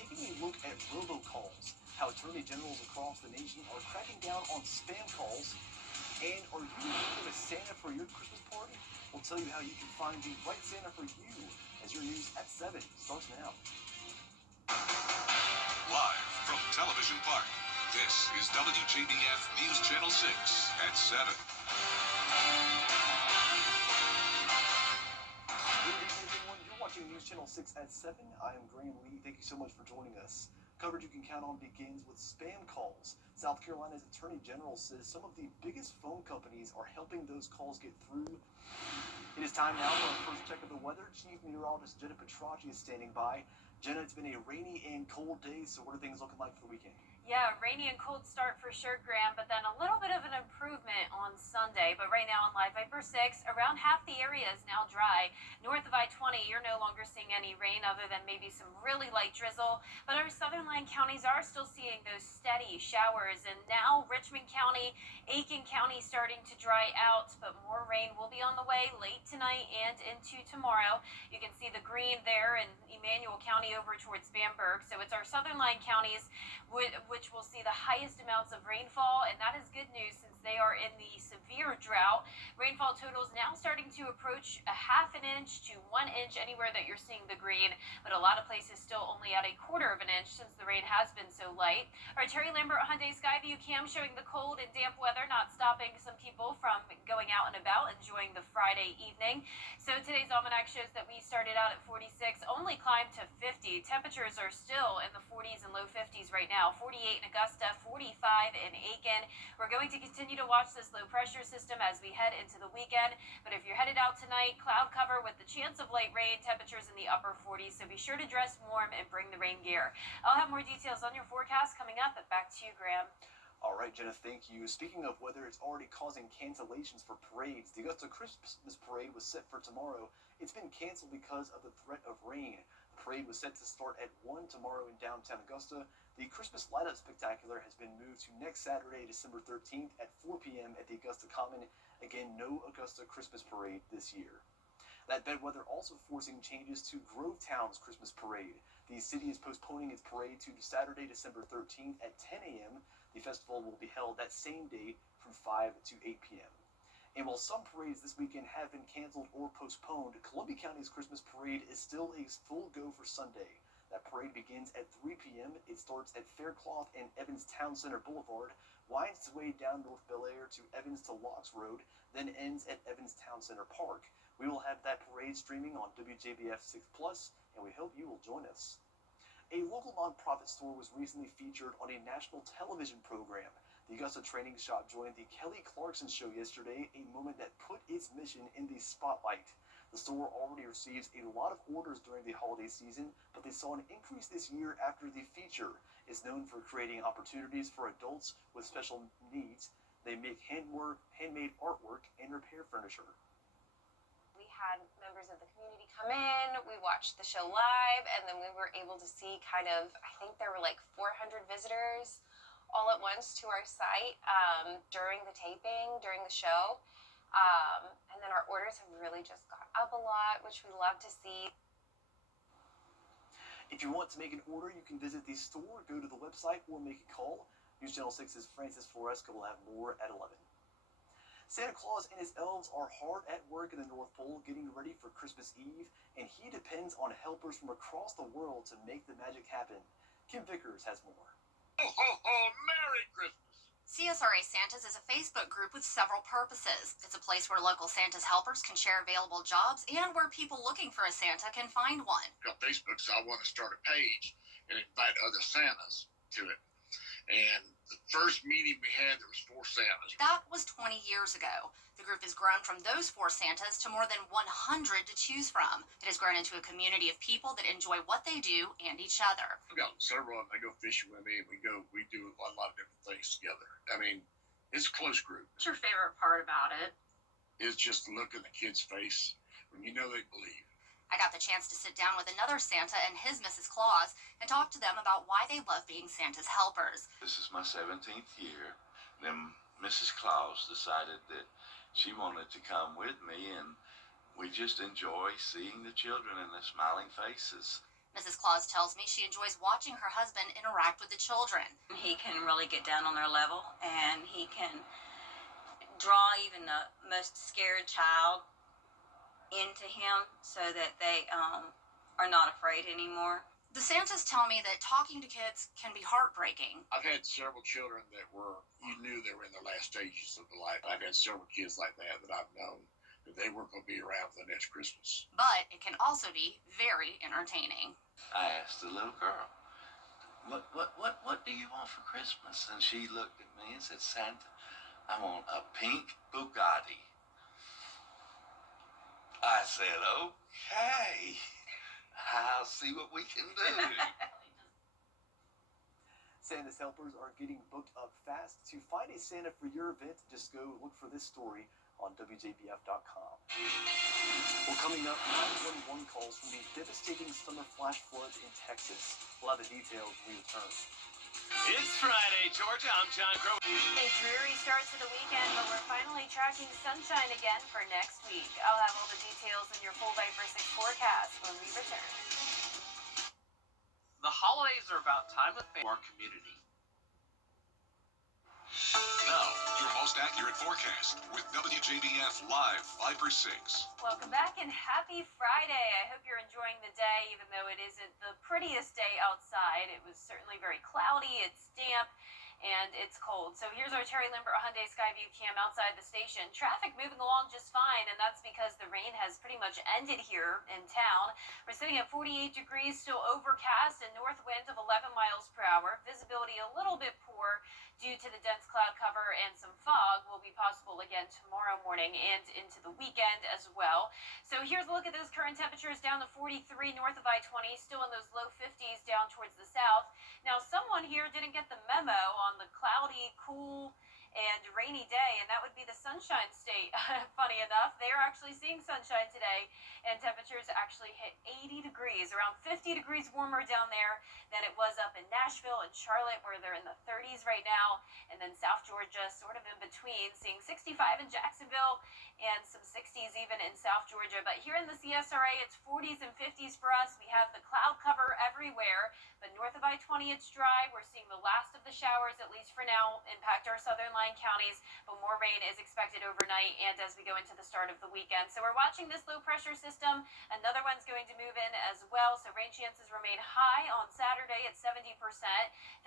taking a look at robocalls, how attorney generals across the nation are cracking down on spam calls, and are you looking for a Santa for your Christmas party? We'll tell you how you can find the right Santa for you as your news at 7 starts now. Live from Television Park, this is WJBF News Channel 6 at 7. Good evening, everyone. You're watching News Channel 6 at 7. I am Graham Lee. Thank you so much for joining us. Coverage you can count on begins with spam calls. South Carolina's Attorney General says some of the biggest phone companies are helping those calls get through. It is time now for our first check of the weather. Chief Meteorologist Jenna Petracci is standing by. Jenna, it's been a rainy and cold day, so what are things looking like for the weekend? Yeah, rainy and cold start for sure, Graham, but then a little bit of an improvement on Sunday. But right now on Live Viper 6, around half the area is now dry. North of I-20, you're no longer seeing any rain other than maybe some really light drizzle. But our southern line counties are still seeing those steady showers. And now Richmond County, Aiken County starting to dry out, but more rain will be on the way late tonight and into tomorrow. You can see the green there in Emmanuel County over towards Bamberg. So it's our southern line counties which will see the highest amounts of rainfall, and that is good news since they are in the severe drought. Rainfall totals now starting to approach a half an inch to 1 inch anywhere that you're seeing the green, but a lot of places still only at a quarter of an inch since the rain has been so light. Our Terry Lambert Hyundai Skyview cam showing the cold and damp weather not stopping some people from going out and about, enjoying the Friday evening. So today's almanac shows that we started out at 46, only climbed to 50. Temperatures are still in the 40s and low 50s right now. 48 in Augusta, 45 in Aiken. We're going to continue to watch this low pressure system as we head into the weekend. But if you're headed out tonight, cloud cover with the chance of light rain, temperatures in the upper 40s. So be sure to dress warm and bring the rain gear. I'll have more details on your forecast coming up. But back to you, Graham. All right, Jenna, thank you. Speaking of weather, it's already causing cancellations for parades. The Augusta Christmas Parade was set for tomorrow. It's been canceled because of the threat of rain. The parade was set to start at 1 tomorrow in downtown Augusta. The Christmas Light Up Spectacular has been moved to next Saturday, December 13th at 4 p.m. at the Augusta Common. Again, no Augusta Christmas Parade this year. That bad weather also forcing changes to Grovetown's Christmas Parade. The city is postponing its parade to Saturday, December 13th at 10 a.m. The festival will be held that same day from 5 to 8 p.m. And while some parades this weekend have been canceled or postponed, Columbia County's Christmas Parade is still a full go for Sunday. That parade begins at 3 p.m. It starts at Faircloth and Evans Town Center Boulevard, winds its way down North Bel Air to Evans to Locks Road, then ends at Evans Town Center Park. We will have that parade streaming on WJBF 6 Plus, and we hope you will join us. A local nonprofit store was recently featured on a national television program. The Augusta Training Shop joined the Kelly Clarkson Show yesterday, a moment that put its mission in the spotlight. The store already receives a lot of orders during the holiday season, but they saw an increase this year after the feature. It's known for creating opportunities for adults with special needs. They make handmade artwork, and repair furniture. We had members of the community come in, we watched the show live, and then we were able to see I think there were like 400 visitors all at once to our site during the taping, during the show. And then our orders have really just gone up a lot, which we love to see. If you want to make an order, you can visit the store, go to the website, or make a call. News Channel 6's Francis Floresca will have more at 11. Santa Claus and his elves are hard at work in the North Pole getting ready for Christmas Eve, and he depends on helpers from across the world to make the magic happen. Kim Vickers has more. Ho, ho, ho! Merry Christmas! CSRA Santas is a Facebook group with several purposes. It's a place where local Santa's helpers can share available jobs and where people looking for a Santa can find one. On Facebook, so I want to start a page and invite other Santas to it. And the first meeting we had, there was 4 Santas. That was 20 years ago. The group has grown from those 4 Santas to more than 100 to choose from. It has grown into a community of people that enjoy what they do and each other. I've got several of them. They go fishing with me, and we do a lot of different things together. I mean, it's a close group. What's your favorite part about it? It's just the look in the kid's face when you know they believe. I got the chance to sit down with another Santa and his Mrs. Claus and talk to them about why they love being Santa's helpers. This is my 17th year. Then Mrs. Claus decided that she wanted to come with me, and we just enjoy seeing the children and their smiling faces. Mrs. Claus tells me she enjoys watching her husband interact with the children. He can really get down on their level, and he can draw even the most scared child into him so that they are not afraid anymore. The Santas tell me that talking to kids can be heartbreaking. I've had several children that you knew they were in their last stages of their life. I've had several kids like that I've known that they weren't going to be around for the next Christmas. But it can also be very entertaining. I asked the little girl, what do you want for Christmas? And she looked at me and said, Santa, I want a pink Bugatti. I said, okay, I'll see what we can do. Santa's helpers are getting booked up fast. To find a Santa for your event, just go look for this story on WJBF.com. Well, coming up, 911 calls from the devastating summer flash floods in Texas. We'll have the details when we return. It's Friday, Georgia. I'm John Crow. A dreary start to the weekend, but we're finally tracking sunshine again for next week. I'll have all the details in your full Viper 6 forecast when we return. The holidays are about time with our community. Now, your most accurate forecast with WJBF Live Viper 6. Welcome back and happy Friday. I hope you're enjoying the day, even though it isn't the prettiest day outside. It was certainly very cloudy, it's damp, and it's cold. So here's our Terry Lambert Hyundai Skyview cam outside the station. Traffic moving along just fine, and that's because the rain has pretty much ended here in town. We're sitting at 48 degrees, still overcast, and north wind of 11 miles per hour. Visibility a little bit poor due to the dense cloud cover, and some fog will be possible again tomorrow morning and into the weekend as well. So here's a look at those current temperatures down to 43 north of I-20, still in those low 50s down towards the south. Now, someone here didn't get the memo on the cloudy, cool, and rainy day, and that would be the Sunshine State. Funny enough, they are actually seeing sunshine today, and temperatures actually hit 80 degrees, around 50 degrees warmer down there than it was up in Nashville and Charlotte, where they're in the 30s right now, and then South Georgia sort of in between, seeing 65 in Jacksonville and some 60s even in South Georgia. But here in the CSRA, it's 40s and 50s for us. We have the cloud cover everywhere, but north of I-20, it's dry. We're seeing the last of the showers, at least for now, impact our southern line counties, but more rain is expected overnight and as we go into the start of the weekend. So we're watching this low pressure system. Another one's going to move in as well. So rain chances remain high on Saturday at 70%,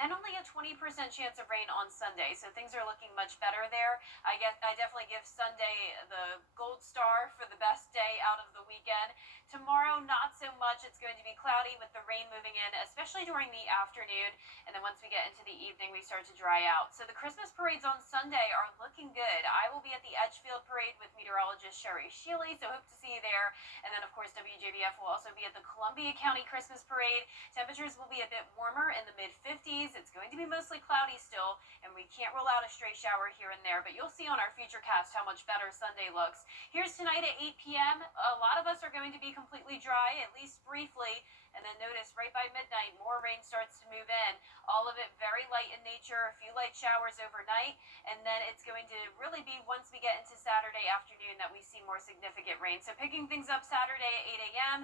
then only a 20% chance of rain on Sunday. So things are looking much better there. I definitely give Sunday the gold star for the best day out of the weekend. Tomorrow, not so much. It's going to be cloudy with the rain moving in, especially during the afternoon. And then once we get into the evening, we start to dry out. So the Christmas parades on Sunday are looking good. I will be at the Edgefield Parade with meteorologist Sherry Shealy, so hope to see you there. And then, of course, WJBF will also be at the Columbia County Christmas Parade. Temperatures will be a bit warmer in the mid-50s. It's going to be mostly cloudy still, and we can't rule out a stray shower here and there, but you'll see on our future cast how much better Sunday looks. Here's tonight at 8 p.m. A lot of us are going to be completely dry, at least briefly, and then notice right by midnight, more rain starts to move in. All of it very light in nature, a few light showers overnight, and then it's going to really be once we get into Saturday afternoon that we see more significant rain. So picking things up Saturday at 8 a.m.,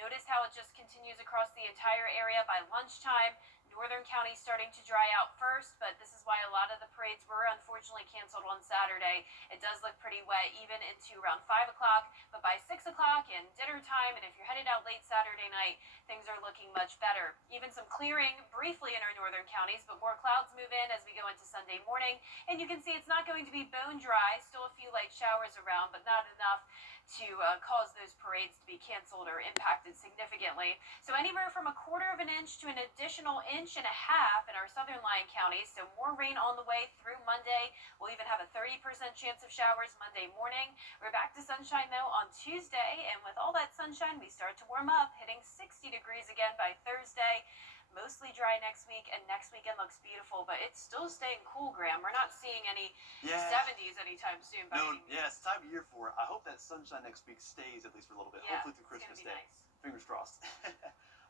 notice how it just continues across the entire area by lunchtime. Northern counties starting to dry out first, but this is why a lot of the parades were unfortunately canceled on Saturday. It does look pretty wet even into around 5 o'clock, but by 6 o'clock and dinner time, and if you're headed out late Saturday night, things are looking much better. Even some clearing briefly in our northern counties, but more clouds move in as we go into Sunday morning, and you can see it's not going to be bone dry, still a few light showers around, but not enough to cause those parades to be canceled or impacted significantly. So anywhere from 1/4 of an inch to an additional 1.5 inches in our southern line counties. So more rain on the way through Monday. We'll even have a 30% chance of showers Monday morning. We're back to sunshine though on Tuesday, and with all that sunshine, we start to warm up, hitting 60 degrees again by Thursday. Mostly dry next week, and next weekend looks beautiful, but it's still staying cool, Graham. We're not seeing any 70s anytime soon. It's time of year for it. I hope that sunshine next week stays at least for a little bit. Yeah, hopefully through Christmas Day. Nice. Fingers crossed.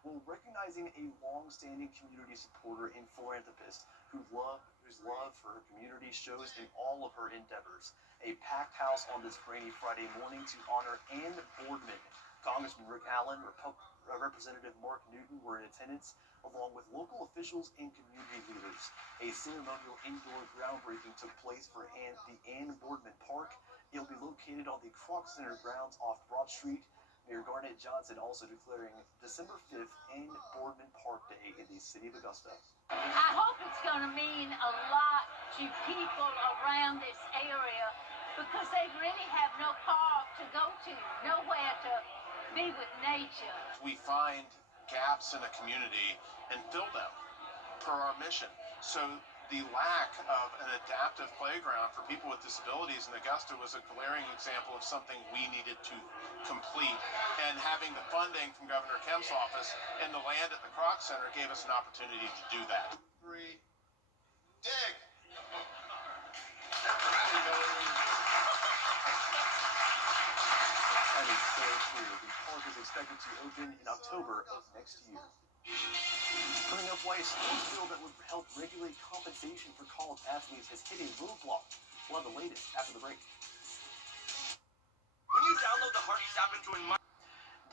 Well, recognizing a long-standing community supporter and philanthropist whose love for her community shows in all of her endeavors. A packed house on this rainy Friday morning to honor Ann Boardman. Congressman Rick Allen, Representative Mark Newton were in attendance, along with local officials and community leaders. A ceremonial indoor groundbreaking took place for the Ann Boardman Park. It will be located on the Kroc Center grounds off Broad Street. Mayor Garnett Johnson also declaring December 5th Ann Boardman Park Day in the city of Augusta. I hope it's going to mean a lot to people around this area because they really have no park to go to, nowhere to be with nature. We find gaps in a community and fill them per our mission. So the lack of an adaptive playground for people with disabilities in Augusta was a glaring example of something we needed to complete. And having the funding from Governor Kemp's office and the land at the Kroc Center gave us an opportunity to do that. 3, dig! That is so true. The park is expected to open in October of next year. Coming up, why a sports bill that would help regulate compensation for college athletes has hit a roadblock. We'll have the latest after the break. When you download the Hearty app and join my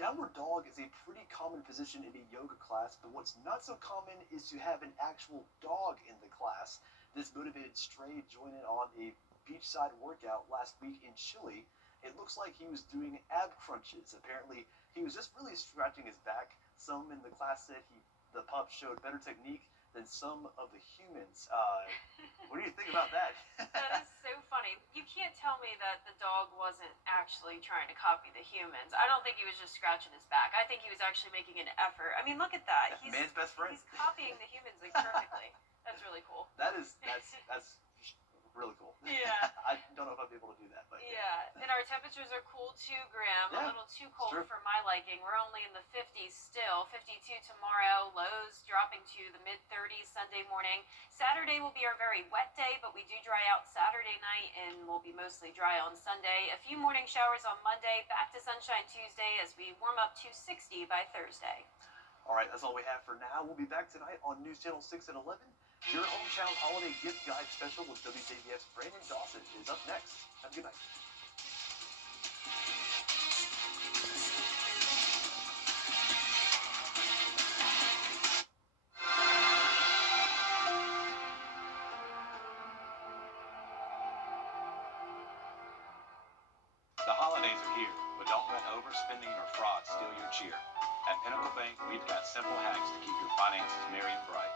Downward dog is a pretty common position in a yoga class, but what's not so common is to have an actual dog in the class. This motivated stray joined in on a beachside workout last week in Chile. It looks like he was doing ab crunches. Apparently, he was just really scratching his back. Some in the class said the pup showed better technique than some of the humans. What do you think about that? That is so funny. You can't tell me that the dog wasn't actually trying to copy the humans. I don't think he was just scratching his back. I think he was actually making an effort. I mean, look at that. He's man's best friend. He's copying the humans like perfectly. That's really cool. That's really cool. Yeah. I don't know if I'd be able to do that, but Yeah, and our temperatures are cool too, Graham. Yeah, A little too cold true. for my liking. We're only in the 50s still. 52 tomorrow. Lows dropping to the mid 30s Sunday morning. Saturday will be our very wet day, but we do dry out Saturday night and we'll be mostly dry on Sunday. A few morning showers on Monday. Back to sunshine Tuesday as we warm up to 60 by Thursday. All right, that's all we have for now. We'll be back tonight on News Channel 6 at 11. Your hometown holiday gift guide special with WJBF's Brandon Dawson is up next. Have a good night. The holidays are here, but don't let overspending or fraud steal your cheer. At Pinnacle Bank, we've got simple hacks to keep your finances merry and bright.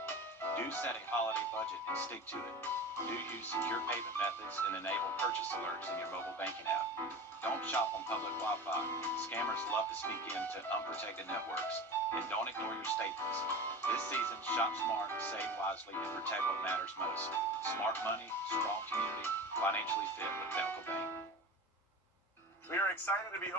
Do set a holiday budget and stick to it. Do use secure payment methods and enable purchase alerts in your mobile banking app. Don't shop on public Wi-Fi. Scammers love to sneak into unprotected networks. And don't ignore your staples. This season, shop smart, save wisely, and protect what matters most. Smart money, strong community, financially fit with Pinnacle Bank. We are excited to be